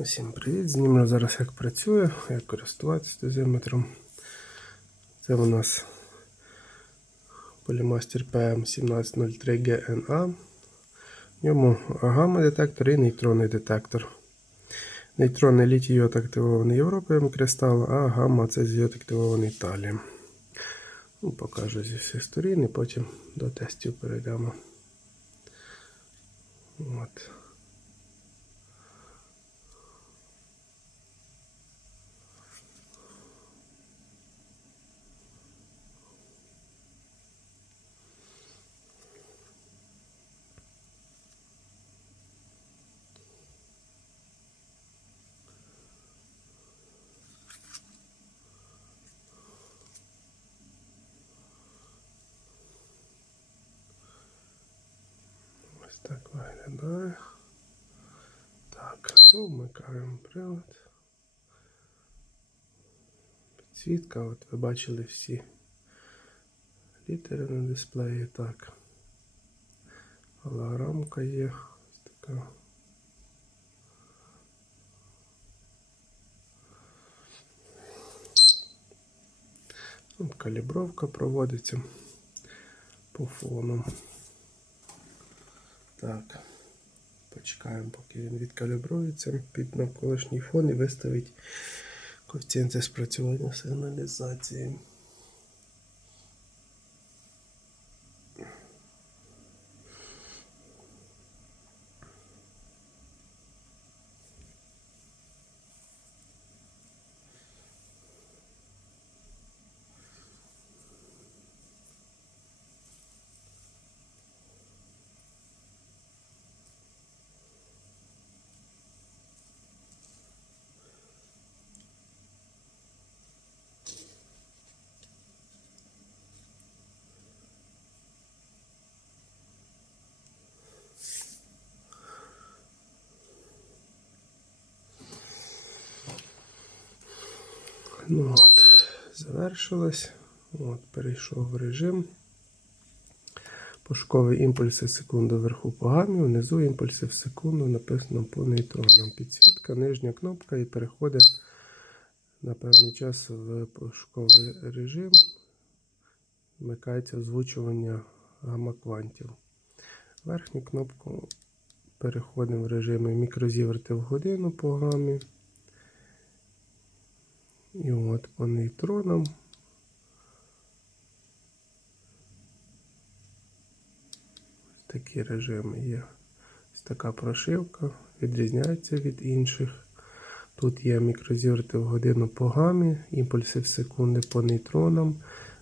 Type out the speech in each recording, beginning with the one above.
Всім привіт! Знімлю зараз як працює, як користуватися дозиметром. Це у нас Polymaster PM1703GNA. В ньому гамма-детектор і нейтронний детектор. Нейтронний літій йод активований Європою кристал, а гамма це йод активований Італією. Ну, покажу зі всіх сторін і потім до тестів перейдемо. От. Так виглядає. Так, ну, вмикаємо прилад. Підсвітка, от ви бачили всі літери на дисплеї. Так. Голограмка є. Ось така. Калібровка проводиться по фону. Так. Почекаємо, поки він відкалібрується під навколишній фон і виставить коефіцієнти спрацювання сигналізації. Ну от, завершилось. От, перейшов в режим. Пошукові імпульси в секунду вверху по гамі, внизу імпульси в секунду написано по нейтронам. Підсвітка, нижня кнопка і переходить на певний час в пошуковий режим. Вмикається озвучування гамма-квантів. Верхню кнопку переходимо в режими мікрозіверти в годину по гамі. І от по нейтронам. Ось такі режими є. Ось така прошивка, відрізняється від інших. Тут є мікрозіверти в годину по гамі, імпульси в секунди по нейтронам.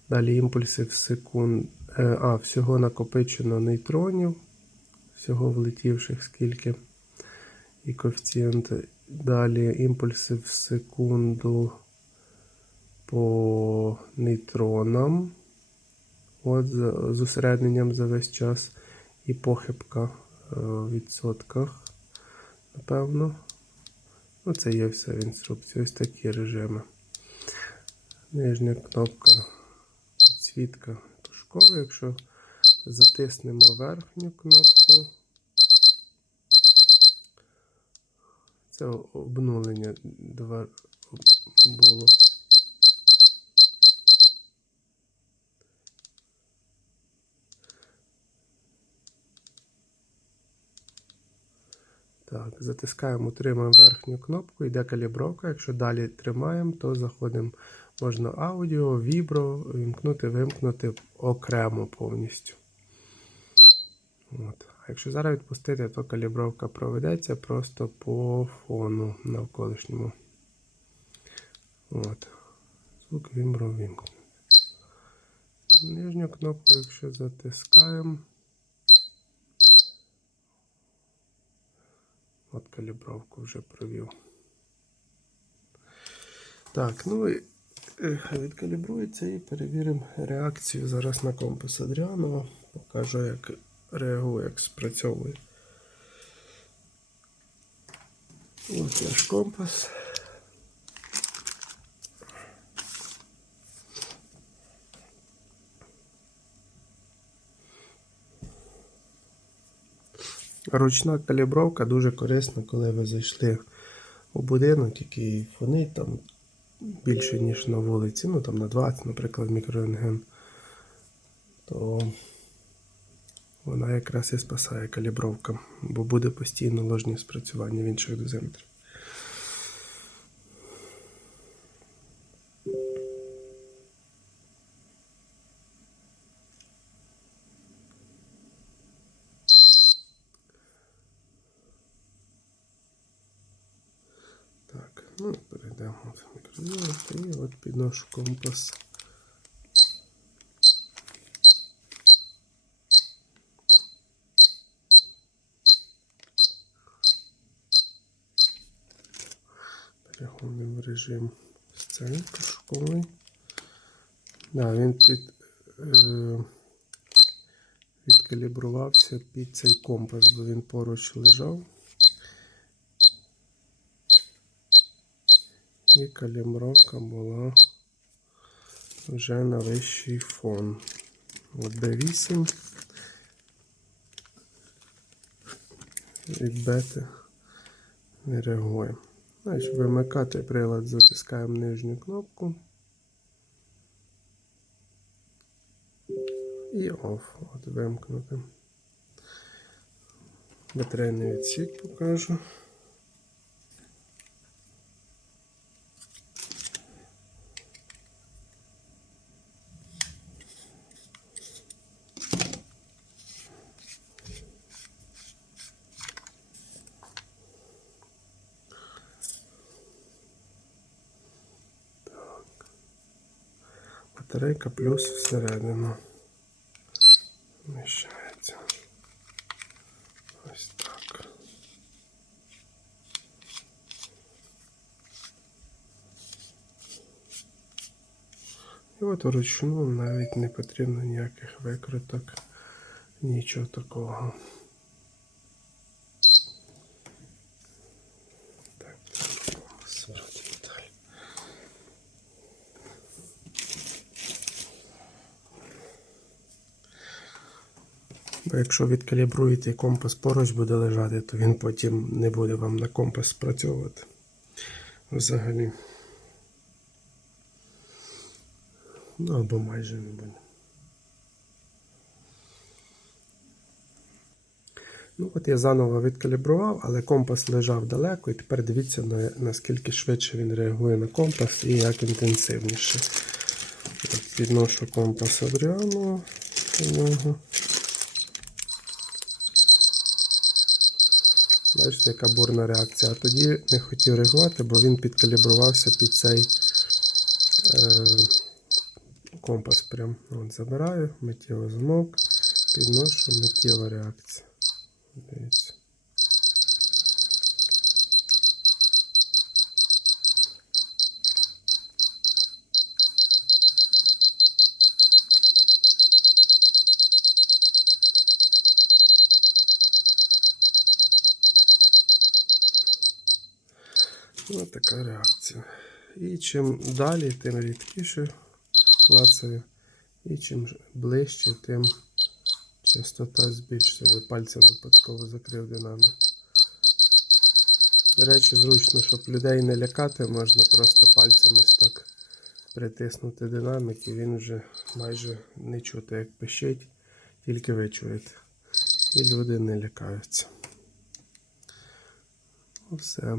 Далі імпульси в секунд. е, А, всього накопичено нейтронів, всього влетівших скільки. І коефіцієнти. Далі імпульси в секунду по нейтронам. От з усередненням за весь час. І похибка е, в відсотках. Напевно. Ну, це є все в інструкції. Ось такі режими. Нижня кнопка підсвітка пошукова. Якщо затиснемо верхню кнопку, це обнулення було. Так, затискаємо, утримуємо верхню кнопку, йде калібровка. Якщо далі тримаємо, то заходимо. Можна аудіо, вібро, вімкнути, вимкнути окремо повністю. От. А якщо зараз відпустити, то калібровка проведеться просто по фону навколишньому. От. Звук вібро вимкнути. Нижню кнопку, якщо затискаємо. Калібровку вже провів. Так, ну і е, відкалібрується і перевіримо реакцію зараз на компас Адріанова. Покажу, як реагує, як спрацьовує. Ось наш компас. Ручна калібровка дуже корисна, коли ви зайшли у будинок, який фонить там більше, ніж на вулиці, ну там на 20, наприклад, мікрорентген, то вона якраз і спасає калібровка, бо буде постійно ложні спрацювання в інших дозиметрах. Так, ну перейдемо в мікрозйомник і от підношу компас. Переходимо в режим сцени пошуковий. Да, він під, е, відкалібрувався під цей компас, бо він поруч лежав. І калібровка була вже на вищий фон. От B8 від бети не реагує. Значить, вимикати прилад, затискаємо нижню кнопку. І OFF. От вимкнути. Батарейний відсік покажу. Батарейка плюс всередину. Вміщається. Ось так. І от вручну навіть не потрібно ніяких викруток, нічого такого. Бо якщо відкалібруєте і компас поруч буде лежати, то він потім не буде вам на компас спрацьовувати. Взагалі. Ну або майже не буде. Ну от я заново відкалібрував, але компас лежав далеко, і тепер дивіться, на, наскільки швидше він реагує на компас і як інтенсивніше. Підношу компас Адріану до нього. Бачите, яка бурна реакція. А тоді не хотів реагувати, бо він підкалібрувався під цей е, компас. Прям от забираю, миттєво змок. підношу, миттєва реакція. Дивіться. Ось така реакція. І чим далі, тим рідкіше клацаю. І чим ближче, тим частота збільшується. Пальцем випадково закрив динамік. До речі, зручно, щоб людей не лякати, можна просто пальцем ось так притиснути динамік і він вже майже не чути, як пищить, тільки ви чуєте. І люди не лякаються. Все.